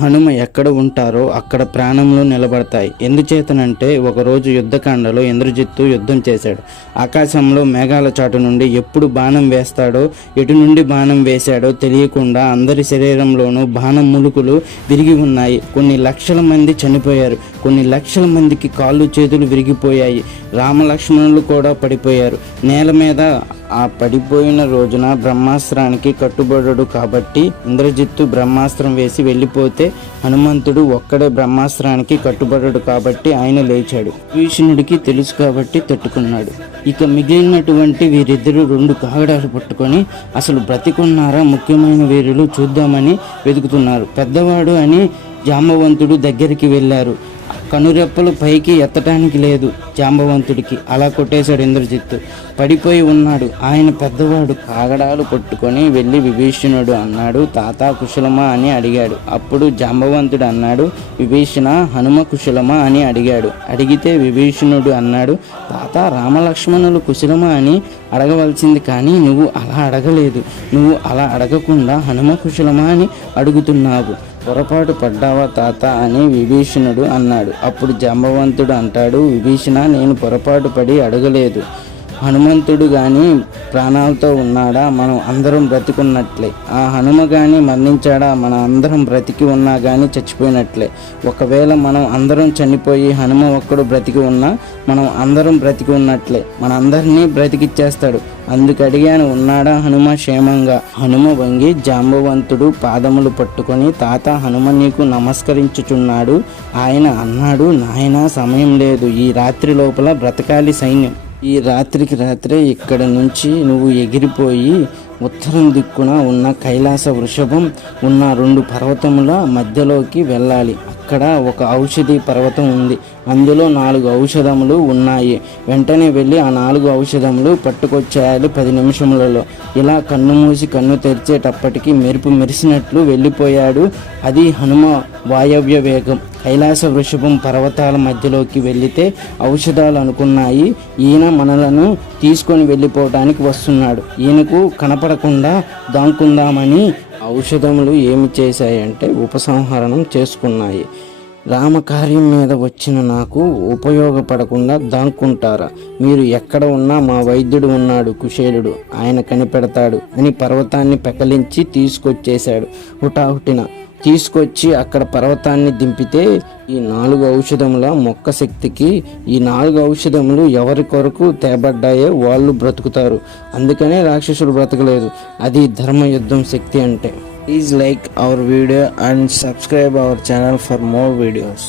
హనుమ ఎక్కడ ఉంటారో అక్కడ ప్రాణంలో నిలబడతాయి. ఎందుచేతనంటే ఒకరోజు యుద్ధకాండలో ఇంద్రజిత్తు యుద్ధం చేశాడు. ఆకాశంలో మేఘాల చాటు నుండి ఎప్పుడు బాణం వేస్తాడో ఎటు నుండి బాణం వేశాడో తెలియకుండా అందరి శరీరంలోనూ బాణం ములుకులు విరిగి ఉన్నాయి. కొన్ని లక్షల మంది చనిపోయారు. కొన్ని లక్షల మందికి కాళ్ళు చేతులు విరిగిపోయాయి. రామలక్ష్మణులు కూడా పడిపోయారు. నేల మీద ఆ పడిపోయిన రోజున బ్రహ్మాస్త్రానికి కట్టుబడడు కాబట్టి ఇంద్రజిత్తు బ్రహ్మాస్త్రం వేసి వెళ్ళిపోతే హనుమంతుడు ఒక్కడే బ్రహ్మాస్త్రానికి కట్టుబడడు కాబట్టి ఆయన లేచాడు. భీషణుడికి తెలుసు కాబట్టి తట్టుకున్నాడు. ఇక మిగిలినటువంటి వీరిద్దరూ రెండు కాగడాలు పట్టుకొని అసలు బ్రతికున్నారా ముఖ్యమైన వీరులు చూద్దామని వెతుకుతున్నారు. పెద్దవాడు అని జామవంతుడు దగ్గరికి వెళ్ళారు. కనురెప్పలు పైకి ఎత్తటానికి లేదు జాంబవంతుడికి. అలా కొట్టేశాడు ఇంద్రజిత్తు. పడిపోయి ఉన్నాడు. ఆయన పెద్దవాడు కాగడాలు కొట్టుకొని వెళ్ళి విభీషణుడు అన్నాడు తాత కుశలమా? అని అడిగాడు. అప్పుడు జాంబవంతుడు అన్నాడు విభీషణ హనుమ కుశలమా? అని అడిగాడు. అడిగితే విభీషణుడు అన్నాడు తాత రామలక్ష్మణులు కుశలమా అని అడగవలసింది కానీ నువ్వు అలా అడగలేదు. నువ్వు అలా అడగకుండా హనుమ కుశలమా అని అడుగుతున్నావు. పొరపాటు పడ్డావా తాత అని విభీషణుడు అన్నాడు. అప్పుడు జాంబవంతుడు అంటాడు విభీషణ నేను పొరపాటు పడి అడగలేదు. హనుమంతుడు కానీ ప్రాణాలతో ఉన్నాడా? మనం అందరం బ్రతికున్నట్లే. ఆ హనుమ కానీ మరణించాడా? మన అందరం బ్రతికి ఉన్నా కానీ చచ్చిపోయినట్లే. ఒకవేళ మనం అందరం చనిపోయి హనుమ ఒక్కడు బ్రతికి ఉన్నా మనం అందరం బ్రతికి ఉన్నట్లే. మన అందరినీ బ్రతికిచ్చేస్తాడు. అందుకు అడిగాను ఉన్నాడా హనుమ క్షేమంగా? హనుమ వంగి జాంబవంతుడు పాదములు పట్టుకొని తాత హనుమ నీకు నమస్కరించుచున్నాడు. ఆయన అన్నాడు నాయన సమయం లేదు. ఈ రాత్రి లోపల బ్రతకాలి సైన్యం. ఈ రాత్రికి రాత్రే ఇక్కడ నుంచి నువ్వు ఎగిరిపోయి ఉత్తరం దిక్కున ఉన్న కైలాస వృషభం ఉన్న రెండు పర్వతముల మధ్యలోకి వెళ్ళాలి. అక్కడ ఒక ఔషధి పర్వతం ఉంది. అందులో నాలుగు ఔషధములు ఉన్నాయి. వెంటనే వెళ్ళి ఆ నాలుగు ఔషధములు పట్టుకొచ్చేయాలి పది నిమిషములలో. ఇలా కన్ను మూసి కన్ను తెరిచేటప్పటికి మెరుపు మెరిసినట్లు వెళ్ళిపోయాడు. అది హనుమ వాయవ్య వేగం. కైలాస వృషభం పర్వతాల మధ్యలోకి వెళితే ఔషధాలు అనుకున్నాయి. ఈయన మనలను తీసుకొని వెళ్ళిపోవటానికి వస్తున్నాడు. ఈయనకు కనపడకుండా దాంకుందామని ఔషధములు ఏమి చేశాయంటే ఉపసంహరణం చేసుకున్నాయి. రామకార్యం మీద వచ్చిన నాకు ఉపయోగపడకుండా దాక్కుంటారా మీరు ఎక్కడ ఉన్నా మా వైద్యుడు ఉన్నాడు కుశేలుడు. ఆయన కనిపెడతాడు అని పర్వతాన్ని పెకలించి తీసుకొచ్చేశాడు. హుటాహుటిన తీసుకొచ్చి అక్కడ పర్వతాన్ని దింపితే ఈ నాలుగు ఔషధముల మొక్క శక్తికి ఈ నాలుగు ఔషధములు ఎవరి కొరకు తేబడ్డాయో వాళ్ళు బ్రతుకుతారు. అందుకనే రాక్షసుడు బ్రతకలేదు. అది ధర్మయుద్ధం శక్తి అంటే. Please like our video and subscribe our channel for more videos